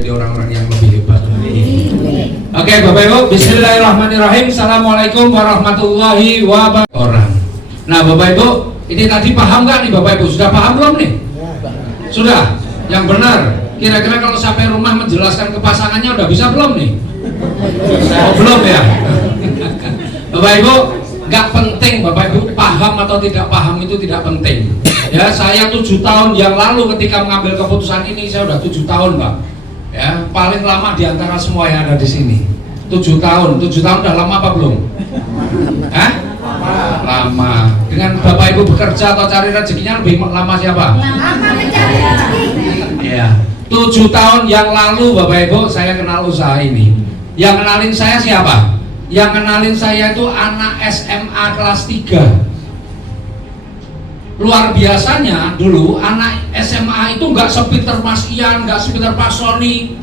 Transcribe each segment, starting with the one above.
menjadi orang-orang yang lebih hebat. Oke, Bapak Ibu, bismillahirrahmanirrahim. Assalamualaikum warahmatullahi wabarakatuh. Nah, Bapak Ibu, ini tadi paham nggak nih Bapak Ibu? Sudah paham belum nih? Sudah? Yang benar. Kira-kira kalau sampai rumah menjelaskan ke pasangannya udah bisa belum nih? Oh, belum ya? Bapak Ibu, nggak penting Bapak Ibu paham atau tidak paham itu tidak penting. Ya, saya 7 tahun yang lalu ketika mengambil keputusan ini, saya udah 7 tahun Pak. Ya, paling lama di antara semua yang ada di sini. 7 tahun. 7 tahun udah lama apa belum? Hah? Lama. Dengan Bapak Ibu bekerja atau cari rezekinya lebih lama siapa? Lama mencari rezeki. Ya. 7 tahun yang lalu Bapak Ibu saya kenal usaha ini. Yang kenalin saya siapa? Yang kenalin saya itu anak SMA kelas 3. Luar biasanya dulu anak SMA itu nggak sepinter Mas Ian, nggak sepinter Pak Sony.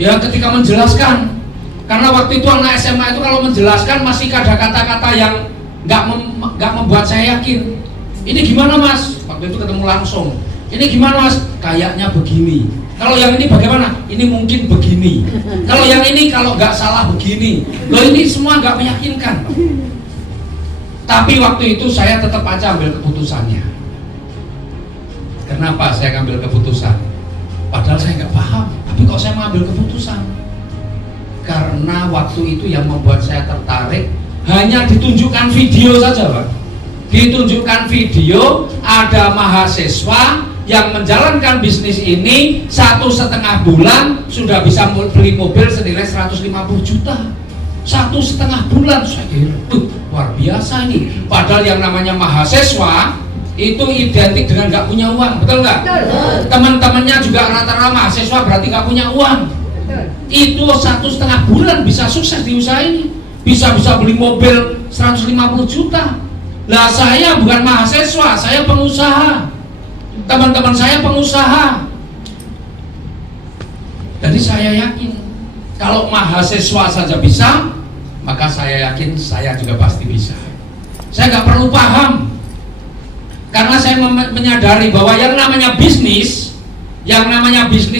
Ya, ketika menjelaskan, karena waktu itu anak SMA itu kalau menjelaskan masih ada kata-kata yang nggak membuat saya yakin. Ini gimana Mas? Waktu itu ketemu langsung. Ini gimana Mas? Kayaknya begini. Kalau yang ini bagaimana? Ini mungkin begini. Kalau yang ini kalau nggak salah begini. Loh, ini semua nggak meyakinkan. Tapi waktu itu saya tetap aja ambil keputusannya. Kenapa saya ambil keputusan? Padahal saya nggak paham. Tapi kok saya mau ambil keputusan? Karena waktu itu yang membuat saya tertarik hanya ditunjukkan video saja Pak. Ditunjukkan video ada mahasiswa yang menjalankan bisnis ini 1,5 bulan sudah bisa beli mobil senilai 150 juta. 1,5 bulan, saya kira luar biasa ini. Padahal yang namanya mahasiswa itu identik dengan nggak punya uang, betul nggak? Teman-temannya juga rata-rata mahasiswa berarti nggak punya uang. Itu 1,5 bulan bisa sukses di usaha ini, bisa beli mobil 150 juta. Lah saya bukan mahasiswa, saya pengusaha. Teman-teman saya pengusaha. Jadi saya yakin kalau mahasiswa saja bisa, maka saya yakin saya juga pasti bisa. Saya nggak perlu paham, karena saya menyadari bahwa yang namanya bisnis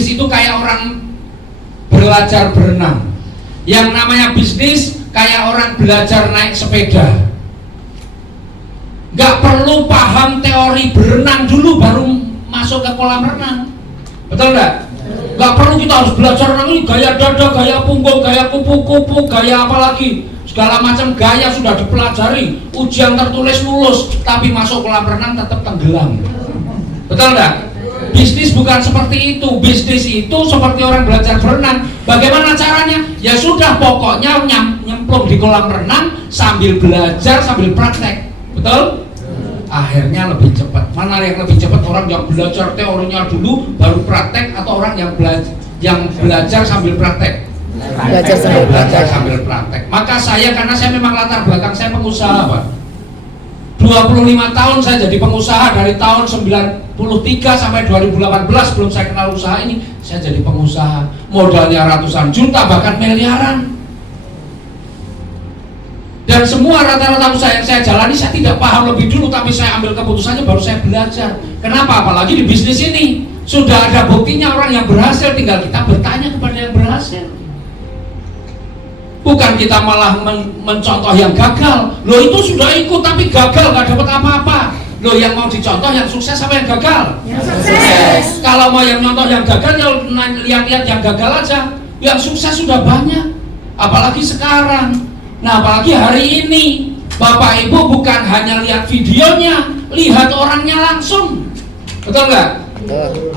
itu kayak orang belajar berenang. Yang namanya bisnis kayak orang belajar naik sepeda. Nggak perlu paham teori berenang dulu baru masuk ke kolam renang, betul nggak? Gak perlu kita harus belajar renang ini gaya dada, gaya punggung, gaya kupu-kupu, gaya apa lagi, segala macam gaya sudah dipelajari, ujian tertulis lulus, tapi masuk kolam renang tetap tenggelam, betul nggak? Bisnis bukan seperti itu. Bisnis itu seperti orang belajar berenang. Bagaimana caranya? Ya sudah, pokoknya nyemplung di kolam renang sambil belajar, sambil praktek, betul? Akhirnya lebih cepat. Mana yang lebih cepat, orang yang belajar teorinya dulu baru praktek atau orang yang belajar sambil praktek? Belajar sambil praktek. Maka saya, karena saya memang latar belakang saya pengusaha Pak. 25 tahun saya jadi pengusaha, dari tahun 93 sampai 2018 belum saya kenal usaha ini, saya jadi pengusaha. Modalnya ratusan juta bahkan miliaran. Dan semua rata-rata usaha yang saya jalani saya tidak paham lebih dulu, tapi saya ambil keputusannya baru saya belajar. Kenapa? Apalagi di bisnis ini sudah ada buktinya orang yang berhasil, tinggal kita bertanya kepada yang berhasil. Bukan kita malah mencontoh yang gagal. Loh, itu sudah ikut tapi gagal, gak dapat apa-apa. Loh, yang mau dicontoh yang sukses apa yang gagal? Yang sukses. Kalau mau yang nyontoh yang gagal, ya lihat yang gagal aja. Yang sukses sudah banyak, apalagi sekarang. Nah, apalagi hari ini Bapak Ibu bukan hanya lihat videonya, lihat orangnya langsung, betul nggak?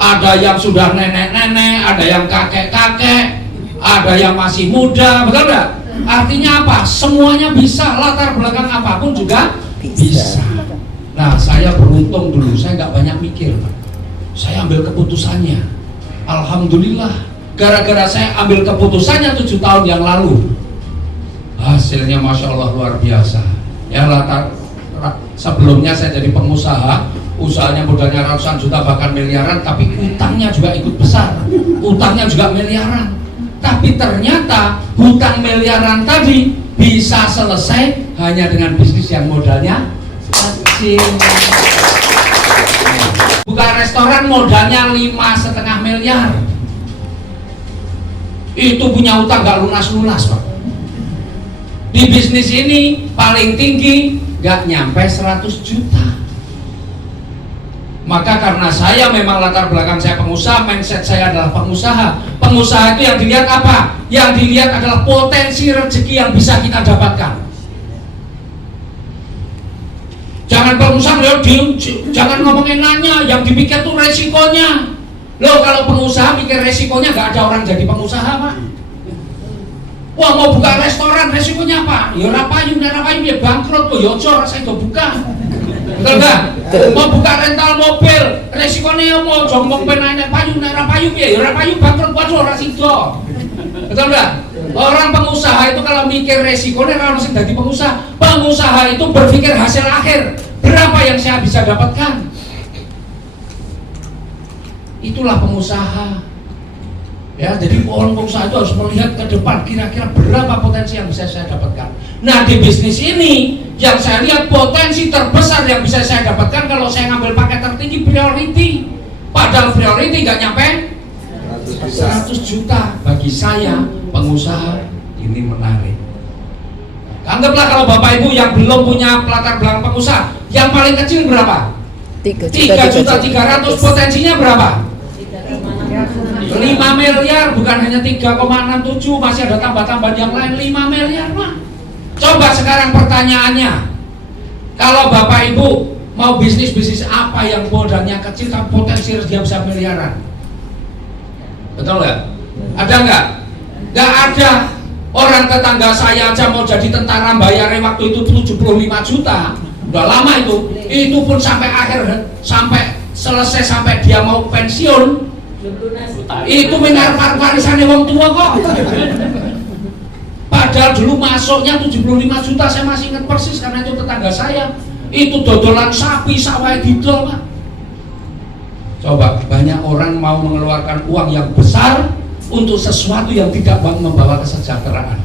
Ada yang sudah nenek-nenek, ada yang kakek-kakek, ada yang masih muda, betul nggak? Artinya apa? Semuanya bisa, latar belakang apapun juga bisa. Nah, saya beruntung dulu, saya nggak banyak mikir, Pak. Saya ambil keputusannya. Alhamdulillah, gara-gara saya ambil keputusannya 7 tahun yang lalu, hasilnya Masya Allah luar biasa. Ya, sebelumnya saya jadi pengusaha, usahanya modalnya ratusan juta bahkan miliaran, tapi utangnya juga ikut besar, utangnya juga miliaran. Tapi ternyata hutang miliaran tadi bisa selesai hanya dengan bisnis yang modalnya kecil. Buka restoran modalnya 5,5 miliar, itu punya utang nggak lunas-lunas Pak. Di bisnis ini paling tinggi nggak nyampe 100 juta. Maka karena saya memang latar belakang saya pengusaha, mindset saya adalah pengusaha. Pengusaha itu yang dilihat apa? Yang dilihat adalah potensi rezeki yang bisa kita dapatkan. Jangan pengusaha jangan ngomongin nanya, yang dipikir tuh resikonya. Loh, kalau pengusaha mikir resikonya, nggak ada orang jadi pengusaha Pak. Wah, mau buka restoran resikonya apa? Ya rapayu ya bangkrut kok, ya ojo saya itu buka. Betul nggak? Mau buka rental mobil resikonya ya mau jombong penaik payu rapayu ya rapayu bangkrut waduh ora sido. Betul nggak? Orang pengusaha itu kalau mikir resikonya kalau masih jadi pengusaha, pengusaha itu berpikir hasil akhir, berapa yang saya bisa dapatkan. Itulah pengusaha. Ya, jadi orang pengusaha itu harus melihat ke depan kira-kira berapa potensi yang bisa saya dapatkan. Nah, di bisnis ini yang saya lihat potensi terbesar yang bisa saya dapatkan kalau saya ngambil paket tertinggi priority. Padahal priority nggak nyampe 100 juta. Bagi saya pengusaha ini menarik. Anggaplah kalau Bapak Ibu yang belum punya latar belakang pengusaha, yang paling kecil berapa? 3.300.000, potensinya berapa? 5 miliar, bukan hanya 3,67, masih ada tambah-tambahan yang lain 5 miliar Pak. Coba sekarang pertanyaannya, kalau Bapak Ibu mau bisnis apa yang modalnya kecil tapi potensi rezeki bisa miliaran? Betul nggak? Ada nggak? Nggak ada. Orang tetangga saya aja mau jadi tentara bayarnya waktu itu 75 juta, udah lama itu pun sampai akhir, sampai selesai, sampai dia mau pensiun itu minar warisannya wong tua kok. Padahal dulu masuknya 75 juta, saya masih ingat persis karena itu tetangga saya. Itu dodolan sapi sawah gitu Pak. Coba banyak orang mau mengeluarkan uang yang besar untuk sesuatu yang tidak membawa kesejahteraan.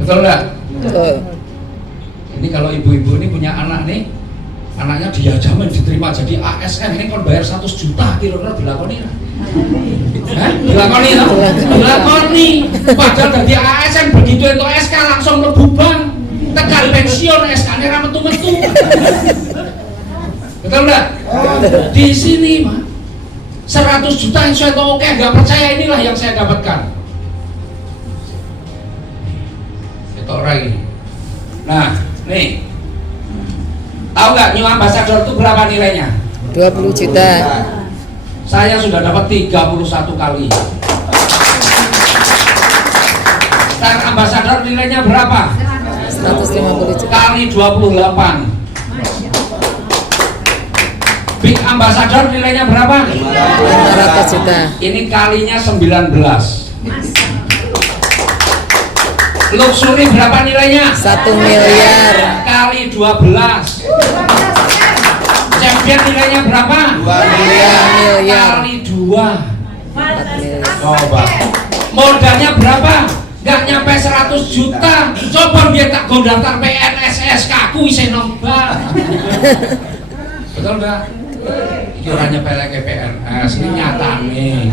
Betul nggak? Betul. Ini kalau ibu-ibu ini punya anak nih, anaknya diajamin diterima jadi ASN, ini kan bayar 100 juta kira-kira dilakoni lah. Dilakoni. Padahal dari ASN begitu itu SK langsung mlebu bank, tekan pensiun SK-nya ra metu-metu. Betul enggak? Di sini mah 100 juta yang saya tahu oke, nggak percaya, inilah yang saya dapatkan. Itu orang ini. Nah, nih. Tahu nggak New Ambassador itu berapa nilainya? 20 juta. Saya sudah dapat 31 kali. Star Ambassador nilainya berapa? 150 juta. Kali 28. Big Ambassador nilainya berapa? 500 juta. Ini kalinya 19. Luxury berapa nilainya? 1 miliar. Kali 12. Champion nilainya berapa? 2 miliar. Kali 2. 4 miliar. Coba. Modalnya berapa? Gak nyampe 100 juta. Coba biar tak go daftar PNS SK ku isi nombor. Betul enggak? Ini orangnya pelek PNS, ini nyata nih.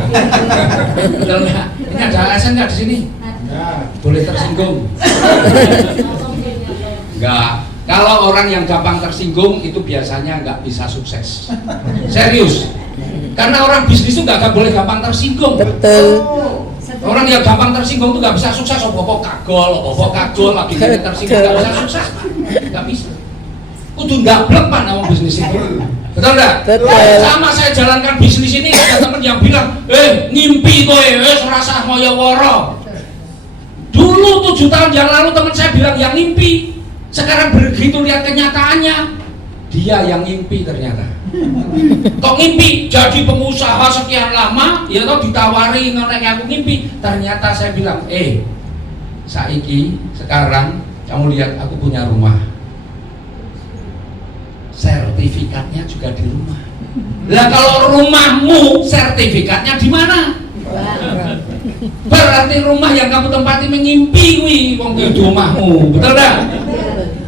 Betul enggak? Ini ada ASN enggak di sini? Boleh tersinggung? Enggak. Kalau orang yang gampang tersinggung itu biasanya nggak bisa sukses. Serius. Karena orang bisnis itu nggak boleh gampang tersinggung. Betul. Orang yang gampang tersinggung itu nggak bisa sukses. Opo kagol, lagi tersinggung nggak bisa sukses. Nggak bisa. Kudu nggak belepan sama bisnis itu. Betul nggak? Betul. Sama saya jalankan bisnis ini, ada teman yang bilang, ngimpi kowe, serasa moyo woro. Dulu 7 tahun yang lalu teman saya bilang yang ngimpi. Sekarang begitu lihat kenyataannya, dia yang ngimpi ternyata. Kok ngimpi jadi pengusaha sekian lama, ya toh ditawari ngene aku ngimpi. Ternyata saya bilang, saiki sekarang kamu lihat aku punya rumah. Sertifikatnya juga di rumah. Lah kalau rumahmu sertifikatnya di mana? Berarti rumah yang kamu tempati mengimpi wong di rumahmu, betul enggak?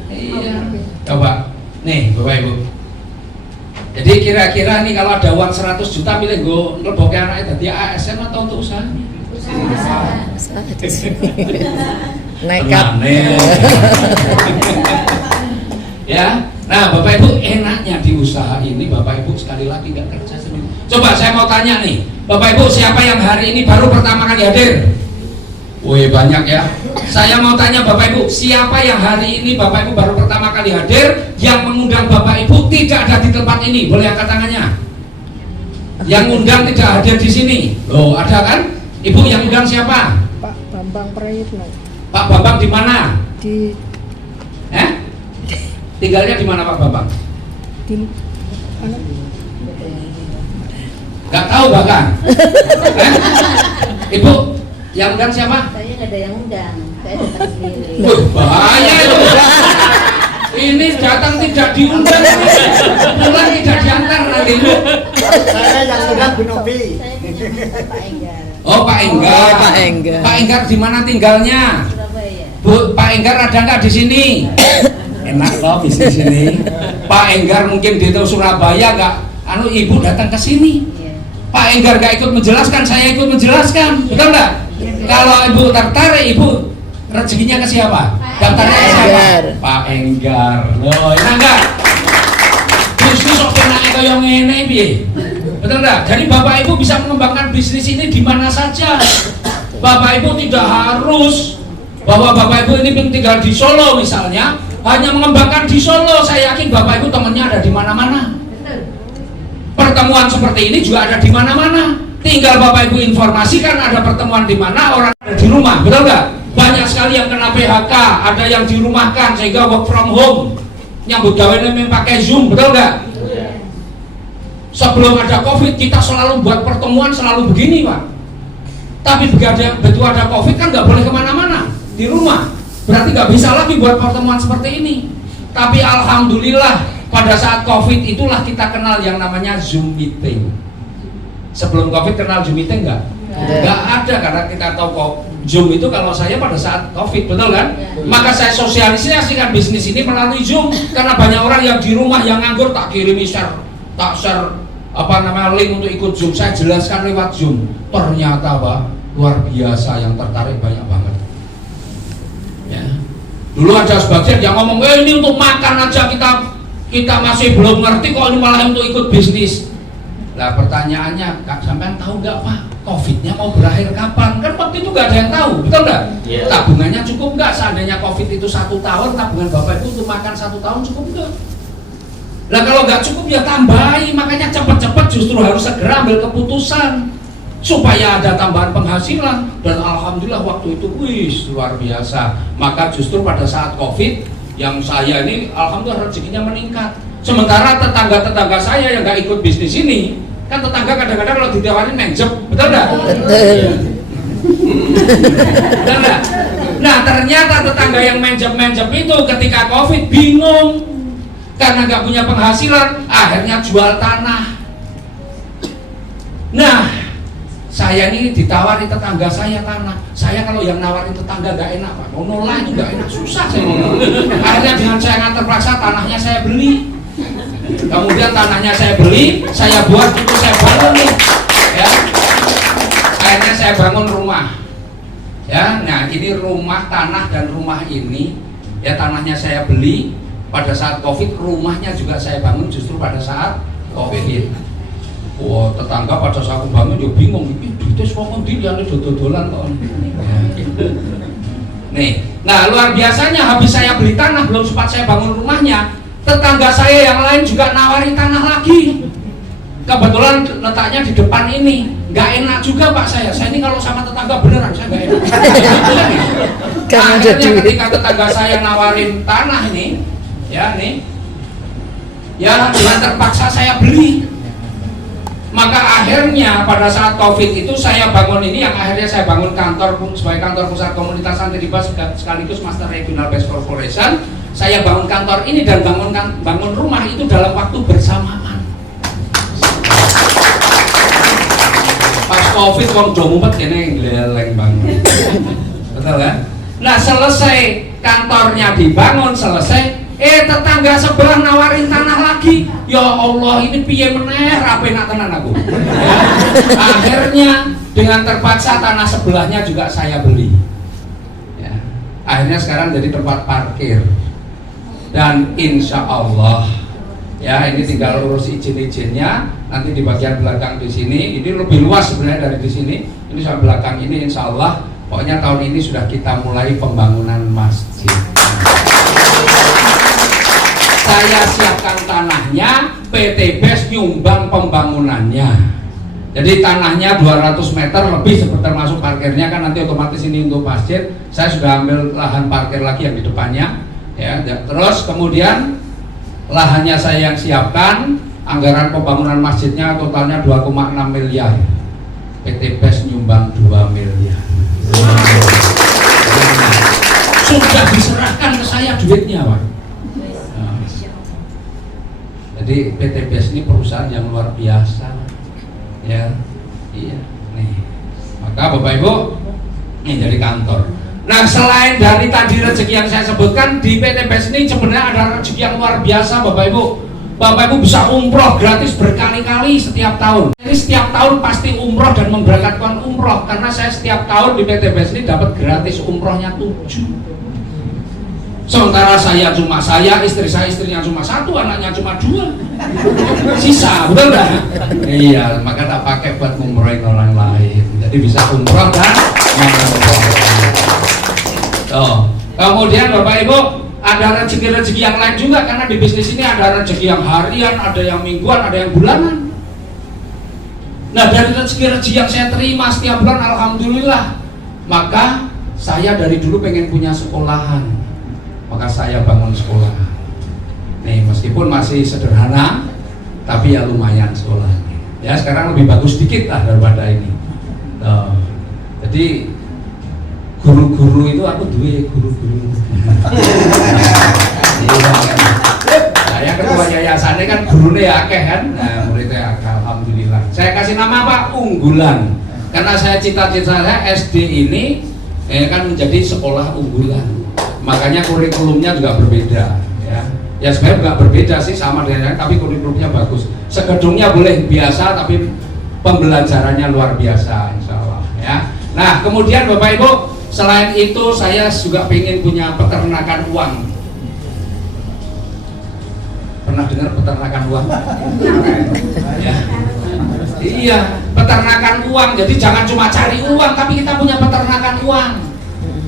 Iya. Coba, nih Bapak Ibu. Jadi kira-kira nih kalau ada uang 100 juta milih gue ngelebokke anaknya jadi ASN atau untuk usaha? Nekat. Ya, nah Bapak Ibu enaknya di usaha ini Bapak Ibu sekali lagi nggak kerja sendiri. Coba saya mau tanya nih, Bapak Ibu siapa yang hari ini baru pertama kali hadir? Wih banyak ya. Saya mau tanya Bapak Ibu, siapa yang hari ini Bapak Ibu baru pertama kali hadir yang mengundang Bapak Ibu tidak ada di tempat ini? Boleh angkat tangannya. Yang undang tidak hadir di sini. Loh, ada kan? Ibu yang undang siapa? Pak Bambang Prayitno Pak Bambang di mana? di Tinggalnya di mana Pak Bambang? di mana? Gak tahu bahkan. Ibu yang undang siapa? Saya nggak ada yang undang, saya datang sendiri. Wih, bahaya itu. Ini datang tidak diundang, pulang tidak diantar nanti lu. Saya yang undang Bu Novi. Saya punya Pak Enggar, Oh Pak Enggar. Oh, Pak Enggar. Pak Enggar di mana tinggalnya? Surabaya. Bu, Pak Enggar ada nggak di sini? Enak loh bisnis ini. Pak Enggar mungkin di Surabaya nggak. Ibu datang ke sini. Iya. Pak Enggar nggak ikut menjelaskan, saya ikut menjelaskan, betul nggak? Kalau ibu tertarik, ibu rezekinya ke siapa? Daftarnya ke siapa? Enggar. Pak Enggar. Loh, enak nggak? Bisnis kok enaknya kayak ngene piye? Betul nggak? Jadi Bapak Ibu bisa mengembangkan bisnis ini di mana saja. Bapak Ibu tidak harus bahwa Bapak Ibu ini tinggal di Solo misalnya, hanya mengembangkan di Solo. Saya yakin Bapak Ibu temannya ada di mana-mana. Pertemuan seperti ini juga ada di mana-mana. Tinggal Bapak Ibu informasikan ada pertemuan di mana, orang ada di rumah, betul nggak? Banyak sekali yang kena PHK, ada yang dirumahkan sehingga work from home, nyambut gawe memang pakai Zoom, betul nggak? Sebelum ada COVID kita selalu buat pertemuan selalu begini Pak. Tapi begitu ada COVID kan nggak boleh kemana-mana, di rumah. Berarti nggak bisa lagi buat pertemuan seperti ini. Tapi alhamdulillah pada saat COVID itulah kita kenal yang namanya Zoom meeting. Sebelum COVID kenal Zoom meeting nggak? Nggak ada, karena kita tahu kok Zoom itu kalau saya pada saat COVID, betul kan? Maka saya sosialisasikan bisnis ini melalui Zoom karena banyak orang yang di rumah yang nganggur tak kirimi share link untuk ikut Zoom. Saya jelaskan lewat Zoom. Ternyata Pak luar biasa yang tertarik banyak banget. Ya. Dulu ada sebagian yang ngomong, ini untuk makan aja kita masih belum ngerti kok ini malah untuk ikut bisnis. Nah pertanyaannya, Kak sampean tahu nggak Pak, COVID-nya mau berakhir kapan? Kan waktu itu nggak ada yang tahu, betul nggak? Yeah. Tabungannya cukup nggak? Seandainya COVID itu 1 tahun, tabungan Bapak itu untuk makan 1 tahun cukup nggak? Nah kalau nggak cukup ya tambahi, makanya cepat-cepat justru harus segera ambil keputusan supaya ada tambahan penghasilan. Dan alhamdulillah waktu itu luar biasa. Maka justru pada saat COVID yang saya ini alhamdulillah rezekinya meningkat. Sementara tetangga-tetangga saya yang nggak ikut bisnis ini, kan tetangga kadang-kadang kalau ditawarin menjep, betul nggak? Betul. Betul nggak? Nah ternyata tetangga yang menjep-menjep itu ketika COVID bingung karena nggak punya penghasilan, akhirnya jual tanah. Nah saya ini ditawari tetangga saya tanah. Saya kalau yang nawarin tetangga gak enak Pak, mau nolak itu gak enak, susah saya mau nolak. Akhirnya dengan saya nggak terpaksa tanahnya saya beli. Kemudian tanahnya saya beli, saya buat itu saya bangun nih, ya. Akhirnya saya bangun rumah, ya. Nah ini rumah tanah dan rumah ini, ya tanahnya saya beli pada saat COVID, rumahnya juga saya bangun justru pada saat COVID. Wah tetangga pada saat aku bangun juga bingung, ini duitnya semua di yang dodolan kok. Nih, nah luar biasanya habis saya beli tanah belum sempat saya bangun rumahnya, tetangga saya yang lain juga nawarin tanah lagi. Kebetulan letaknya di depan ini, nggak enak juga Pak saya ini kalau sama tetangga beneran saya nggak enak. Akhirnya ketika tetangga saya nawarin tanah ini, ya nih, ya dengan terpaksa saya beli. Maka akhirnya pada saat COVID itu saya bangun ini, yang akhirnya saya bangun kantor sebagai kantor pusat komunitas Antariba sekaligus Master Regional Best Corporation. Saya bangun kantor ini dan bangun rumah itu dalam waktu bersamaan. Pas COVID wong do mumpet kene gleleng banget. Betul kan? Nah selesai kantornya dibangun, selesai Tetangga sebelah nawarin tanah lagi. Ya Allah, ini piye meneh rapi nak tenan aku. Ya. Akhirnya dengan terpaksa tanah sebelahnya juga saya beli. Ya. Akhirnya sekarang jadi tempat parkir. Dan insya Allah, ya ini tinggal urus izin-izinnya. Nanti di bagian belakang di sini, ini lebih luas sebenarnya dari di sini. Ini sampai belakang ini, insya Allah. Pokoknya tahun ini sudah kita mulai pembangunan masjid. Saya siapkan tanahnya, PT BES nyumbang pembangunannya. Jadi tanahnya 200 meter lebih termasuk parkirnya, kan nanti otomatis ini untuk masjid. Saya sudah ambil lahan parkir lagi yang di depannya. Ya, terus kemudian lahannya saya yang siapkan, anggaran pembangunan masjidnya totalnya 2,6 miliar. PT BES nyumbang 2 miliar. Sudah diserahkan ke saya duitnya, Pak. Nah, jadi PT BES ini perusahaan yang luar biasa, ya, iya, nih. Maka Bapak Ibu, ini dari kantor. Nah, selain dari tadi rezeki yang saya sebutkan, di PT BES ini sebenarnya ada rezeki yang luar biasa, Bapak Ibu. Bapak Ibu bisa umroh gratis berkali-kali setiap tahun. Ini setiap tahun pasti umroh dan memberangkatkan umroh, karena saya setiap tahun di PT BES ini dapat gratis umrohnya 7. Sementara saya, istri saya istrinya cuma 1, anaknya cuma 2. Sisa, betul nggak? Iya, maka tak pakai buat ngumrohin orang lain. Jadi bisa umroh dan kemudian Bapak Ibu, ada rezeki-rezeki yang lain juga, karena di bisnis ini ada rezeki yang harian, ada yang mingguan, ada yang bulanan. Nah, dari rezeki-rezeki yang saya terima setiap bulan, alhamdulillah, maka saya dari dulu pengen punya sekolahan, maka saya bangun sekolah. Nih, meskipun masih sederhana, tapi ya lumayan sekolahnya. Ya, sekarang lebih bagus dikit lah daripada ini. Jadi guru-guru itu aku duwe guru-guru. Saya ketua yayasannya kan gurunya ya akeh kan. Nah, muridnya akeh, alhamdulillah. Saya kasih nama apa? Unggulan. Karena saya cita-cita saya SD ini kan menjadi sekolah unggulan. Makanya kurikulumnya juga berbeda, ya. Ya sebenarnya nggak berbeda sih, sama dengan tapi kurikulumnya bagus. Segedungnya boleh biasa, tapi pembelajarannya luar biasa, insya Allah, ya. Nah, kemudian Bapak Ibu, selain itu saya juga pengen punya peternakan uang. Pernah dengar peternakan uang? Ya. Iya, peternakan uang. Jadi jangan cuma cari uang, tapi kita punya peternakan uang.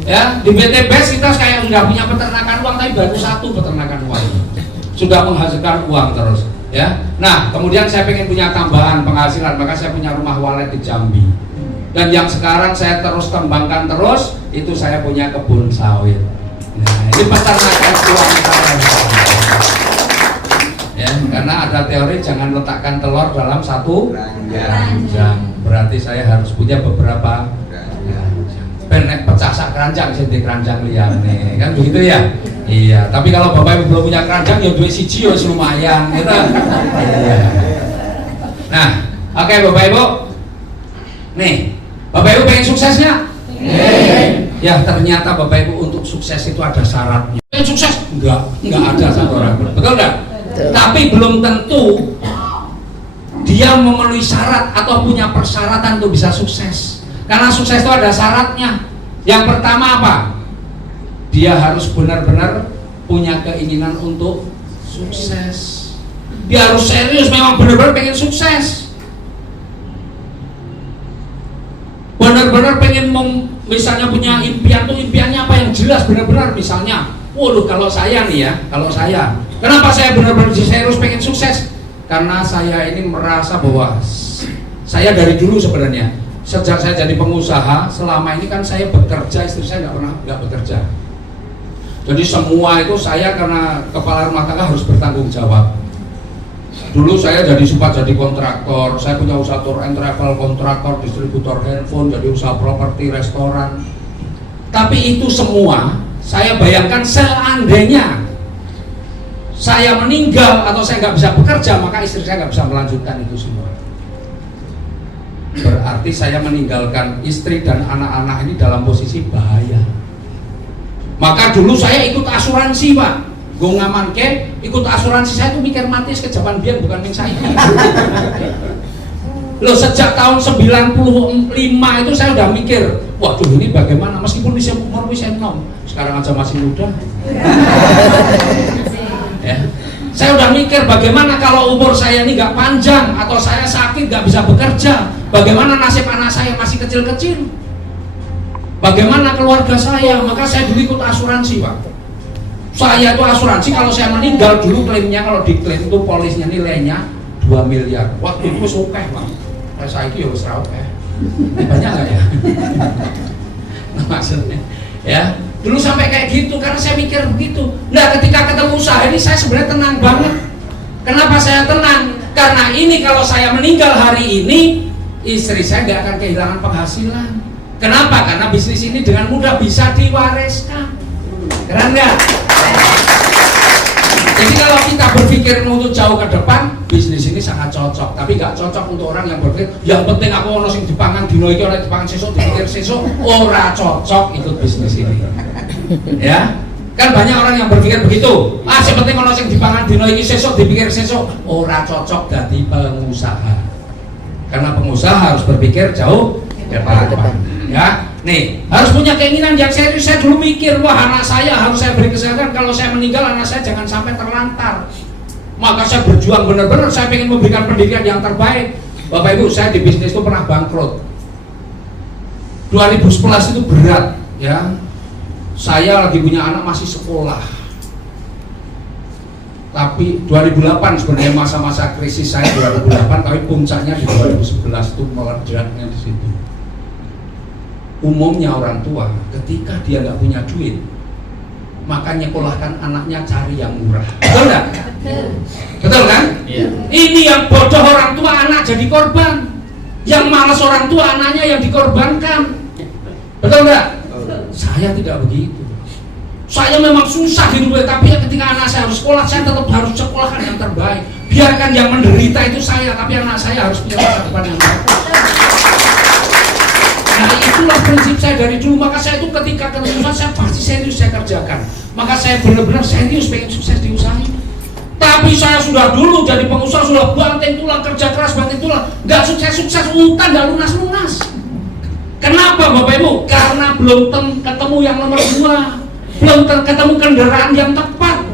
Ya, di PT BES kita kayak udah punya peternakan uang, tapi baru 1 peternakan uang. Sudah menghasilkan uang terus, ya. Nah, kemudian saya pengen punya tambahan penghasilan, maka saya punya rumah walet di Jambi. Dan yang sekarang saya terus kembangkan terus, itu saya punya kebun sawit. Nah, ini peternakan uang saya. Ya, karena ada teori jangan letakkan telur dalam satu keranjang. Berarti saya harus punya beberapa penek pecah sak keranjang, senti keranjang liyane, kan begitu ya? Iya. Tapi kalau Bapak Ibu belum punya keranjang, ya duit siji ya lumayan, gitu. Iya. Nah, oke Bapak Ibu. Nih, Bapak Ibu pengen suksesnya? Ya, ternyata Bapak Ibu untuk sukses itu ada syaratnya. Pengen sukses? Enggak ada satu orang pun. Betul enggak? Tapi belum tentu dia memenuhi syarat atau punya persyaratan untuk bisa sukses. Karena sukses itu ada syaratnya. Yang pertama apa? Dia harus benar-benar punya keinginan untuk sukses. Dia harus serius, memang benar-benar pengen sukses. Benar-benar pengen misalnya punya impian tuh, impiannya apa yang jelas benar-benar, misalnya, waduh kalau saya nih ya, kenapa saya benar-benar serius pengen sukses? Karena saya ini merasa bahwa saya dari dulu sebenarnya, sejak saya jadi pengusaha, selama ini kan saya bekerja, istri saya nggak bekerja. Jadi semua itu saya karena kepala rumah tangga harus bertanggung jawab. Dulu saya sempat jadi kontraktor, saya punya usaha tour and travel, kontraktor, distributor handphone, jadi usaha properti, restoran. Tapi itu semua, saya bayangkan seandainya saya meninggal atau saya nggak bisa bekerja, maka istri saya nggak bisa melanjutkan itu semua. Berarti saya meninggalkan istri dan anak-anak ini dalam posisi bahaya. Maka dulu saya ikut asuransi Pak. gue ngaman ke ikut asuransi saya tuh mikir mati kejaman biar bukan yang saya. Loh sejak tahun 95 itu saya udah mikir, waduh ini bagaimana meskipun bisa umur bisa 6, sekarang aja masih muda. Ya. Saya udah mikir bagaimana kalau umur saya ini nggak panjang atau saya sakit nggak bisa bekerja, bagaimana nasib anak saya masih kecil-kecil, bagaimana keluarga saya. Maka saya dulu ikut asuransi, Pak. Saya itu asuransi kalau saya meninggal dulu klaimnya, kalau diklaim itu polisnya nilainya 2 miliar. Waktu itu oke, Pak. Saya itu ya wis ra oke. Banyak nggak ya? Nah, maksudnya ya dulu sampai kayak gitu karena saya mikir begitu. Nah ketika ketemu usaha ini saya sebenarnya tenang banget. Kenapa saya tenang? Karena ini kalau saya meninggal hari ini istri saya nggak akan kehilangan penghasilan. Kenapa? Karena bisnis ini dengan mudah bisa diwariskan. Keren nggak? Jadi kalau kita berpikir untuk jauh ke depan, bisnis ini sangat cocok. Tapi nggak cocok untuk orang yang berpikir yang penting aku ono sing dipangan dino iki oleh dipangan sesuk dipikir sesuk, ora cocok ikut bisnis ini. Ya, kan banyak orang yang berpikir begitu. Ah, yang penting ono sing dipangan dino iki sesuk dipikir sesuk, ora cocok dadi pengusaha. Karena pengusaha harus berpikir jauh ke depan. Ya, nih harus punya keinginan yang serius. Saya dulu mikir, wah anak saya harus saya beri kesehatan, kalau saya meninggal anak saya jangan sampai terlantar. Maka saya berjuang benar-benar, saya ingin memberikan pendidikan yang terbaik. Bapak Ibu, saya di bisnis itu pernah bangkrut 2011 itu berat ya. Saya lagi punya anak masih sekolah. Tapi 2008 sebenarnya masa-masa krisis saya 2008, tapi puncaknya di 2011 itu meledaknya di situ. Umumnya orang tua ketika dia nggak punya duit maka nyekolahkan anaknya cari yang murah. Betul nggak? Betul kan? Iya. Ini yang bodoh orang tua anak jadi korban, yang malas orang tua anaknya yang dikorbankan. Betul nggak? Saya tidak begitu. Saya memang susah hidupnya, tapi ketika anak saya harus sekolah, saya tetap harus sekolahkan yang terbaik. Biarkan yang menderita itu saya, tapi anak saya harus punya masa depan yang baik. Nah itulah prinsip saya dari dulu. Maka saya itu ketika ketemu saya pasti serius saya kerjakan. Maka saya benar-benar serius pengen sukses di usaha ini. Tapi saya sudah dulu jadi pengusaha sudah banting tulang, kerja keras banting tulang, nggak sukses-sukses, utang nggak lunas-lunas. Kenapa Bapak Ibu? Karena belum ketemu yang nomor 2, belum ketemu kendaraan yang tepat,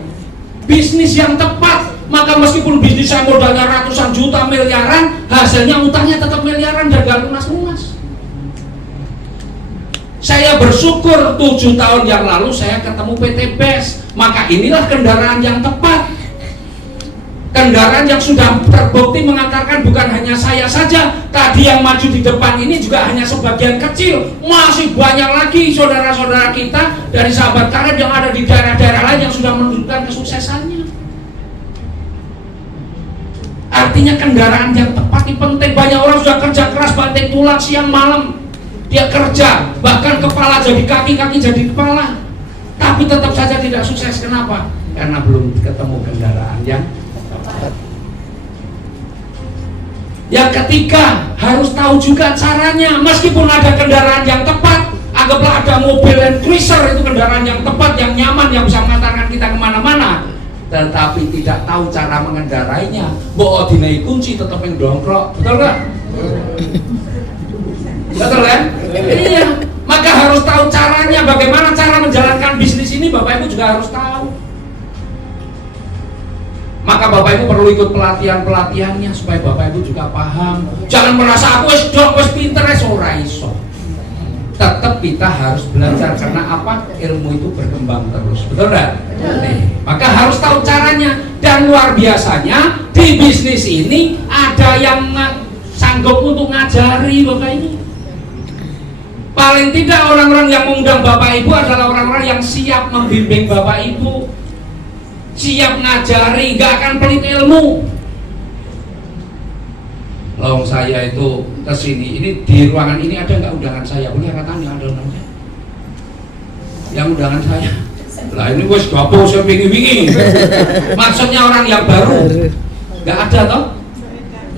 bisnis yang tepat. Maka meskipun bisnis saya modalnya ratusan juta, miliaran, hasilnya utangnya tetap miliaran dan nggak lunas-lunas. Saya bersyukur 7 tahun yang lalu saya ketemu PT BES. Maka inilah kendaraan yang tepat, kendaraan yang sudah terbukti mengantarkan bukan hanya saya saja. Tadi yang maju di depan ini juga hanya sebagian kecil, masih banyak lagi saudara-saudara kita dari sahabat karib yang ada di daerah-daerah lain yang sudah menunjukkan kesuksesannya. Artinya kendaraan yang tepat ini penting. Banyak orang sudah kerja keras banting tulang siang malam, dia kerja, bahkan kepala jadi kaki, kaki jadi kepala, tapi tetap saja tidak sukses. Kenapa? Karena belum ketemu kendaraan yang tepat. Yang ketiga, harus tahu juga caranya. Meskipun ada kendaraan yang tepat, anggaplah ada mobil Land Cruiser, itu kendaraan yang tepat, yang nyaman, yang bisa mengantarkan kita kemana-mana, tetapi tidak tahu cara mengendarainya, bawa dinai kunci tetap yang dongkrok. Betul nggak? Betul kan? Iya. Maka harus tahu caranya, bagaimana cara menjalankan bisnis ini. Bapak Ibu juga harus tahu. Maka Bapak Ibu perlu ikut pelatihan-pelatihannya supaya Bapak Ibu juga paham. Jangan merasa aku wis pinter ora iso. Tetap kita harus belajar, karena apa? Ilmu itu berkembang terus. Betul enggak? Maka harus tahu caranya. Dan luar biasanya di bisnis ini ada yang sanggup untuk ngajari Bapak Ibu. Paling tidak orang-orang yang mengundang Bapak Ibu adalah orang-orang yang siap membimbing Bapak Ibu, siap ngajari, gak akan pelit ilmu. Lawang saya itu kesini, ini di ruangan ini ada nggak undangan saya? Boleh katanya ada undangan saya? Yang undangan saya? Lah ini wes gapo saya wingi-wingi. Maksudnya orang yang baru, nggak ada toh?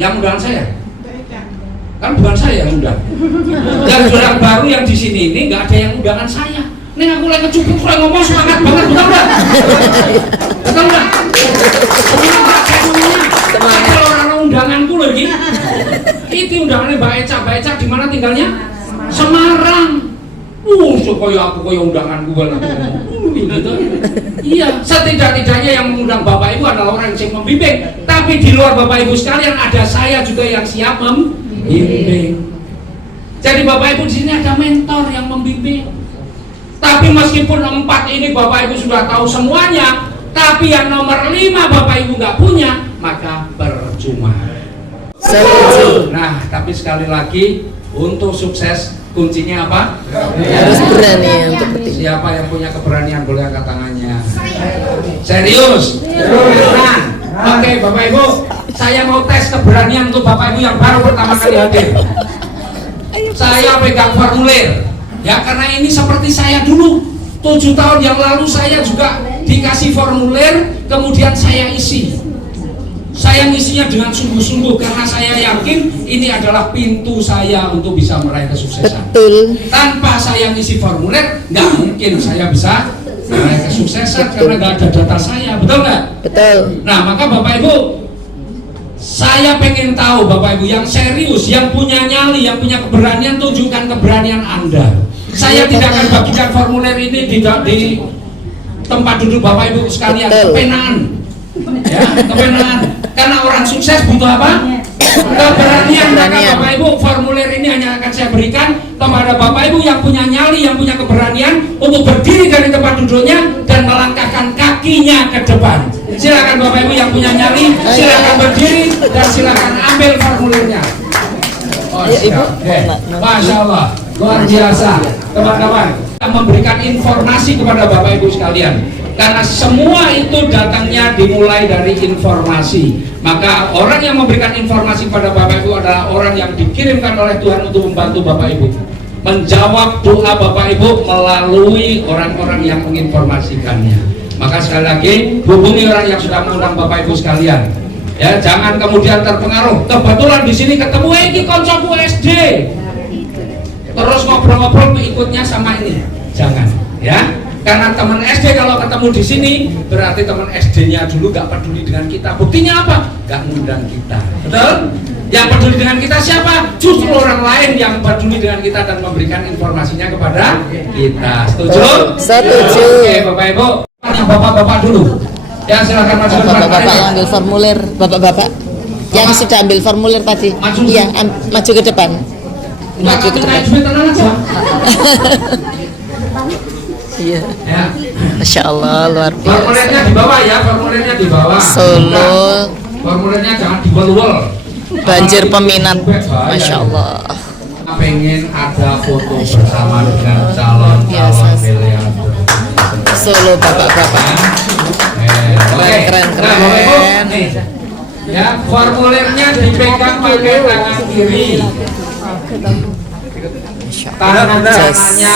Yang undangan saya? Kan bukan saya yang undang. Dan orang baru yang di sini ini nggak ada yang undangan saya. Nih aku lagi ngecupuk, lagi ngomong semangat banget, betul nggak? Betul nggak? Semangat. Kalau orang undanganku loh ini, itu undangannya Mbak Eca di mana tinggalnya? Semarang. Supaya aku kaya undanganku gitu. Iya, setidak-tidaknya yang mengundang Bapak Ibu adalah orang yang membimbing. Tapi di luar Bapak Ibu sekalian ada saya juga yang siap membimbing. Jadi Bapak Ibu di sini ada mentor yang membimbing. Tapi meskipun 4 ini Bapak Ibu sudah tahu semuanya, tapi yang nomor 5 Bapak Ibu nggak punya, maka percuma. Nah, tapi sekali lagi untuk sukses kuncinya apa? Harus berani untuk berdiri. Siapa yang punya keberanian boleh angkat tangannya. Serius? Nah, oke Bapak Ibu, saya mau tes keberanian untuk Bapak Ibu yang baru pertama kali hadir. Saya pegang formulir, ya karena ini seperti saya dulu 7 tahun yang lalu saya juga dikasih formulir, kemudian saya isi. Saya ngisinya dengan sungguh-sungguh karena saya yakin ini adalah pintu saya untuk bisa meraih kesuksesan. Betul. Tanpa saya ngisi formulir, nggak mungkin saya bisa meraih kesuksesan. Betul. Karena nggak ada data saya, betul nggak? Betul. Nah, maka Bapak Ibu, saya pengen tahu Bapak Ibu yang serius, yang punya nyali, yang punya keberanian, tunjukkan keberanian Anda. Saya tidak akan bagikan formulir ini di tempat duduk Bapak Ibu sekalian, kepenaan. Ya, kepenaan. Karena orang sukses butuh apa? Keberanian. Maka Bapak Ibu, formulir ini hanya akan saya berikan kepada Bapak Ibu yang punya nyali, yang punya keberanian untuk berdiri dari tempat duduknya dan melangkahkan kakinya ke depan. Silakan Bapak Ibu yang punya nyali, silakan berdiri dan silakan ambil formulirnya. Oh, Ibu. Masya Allah, luar biasa, teman-teman. Kita memberikan informasi kepada Bapak Ibu sekalian. Karena semua itu datangnya dimulai dari informasi. Maka orang yang memberikan informasi kepada Bapak Ibu adalah orang yang dikirimkan oleh Tuhan untuk membantu Bapak Ibu menjawab doa Bapak Ibu melalui orang-orang yang menginformasikannya. Maka sekali lagi hubungi orang yang sudah mengundang Bapak Ibu sekalian. Ya, jangan kemudian terpengaruh. Kebetulan di sini ketemu iki koncoku SD. Terus ngobrol-ngobrol ikutnya sama ini. Jangan, ya. Karena teman SD kalau ketemu di sini berarti teman SD-nya dulu gak peduli dengan kita. Buktinya apa? Gak ngundang kita. Betul? Yang peduli dengan kita siapa? Justru orang lain yang peduli dengan kita dan memberikan informasinya kepada kita. Setuju? Setuju. Oke, Bapak Ibu. Yang bapak-bapak dulu. Ya, silakan maju ke depan. Bapak-bapak yang ambil formulir, bapak-bapak yang sudah ambil formulir tadi. Iya, maju ke depan. Maju ke depan. Tenang aja. Iya. Ya. Masya Allah, luar Formulirnya biasa. di bawah ya, formulirnya di bawah. Solo. Formulirnya jangan diwel-wel. Banjir peminat. Masya Allah. Pengen ada foto bersama dengan calon-calon miliarder. Solo bapak-bapak. Oke. Keren. Nah, Bapak Ibu, nih. Ya, formulirnya dipegang pakai tangan kiri. Masya Allah. Tangan Just. kanannya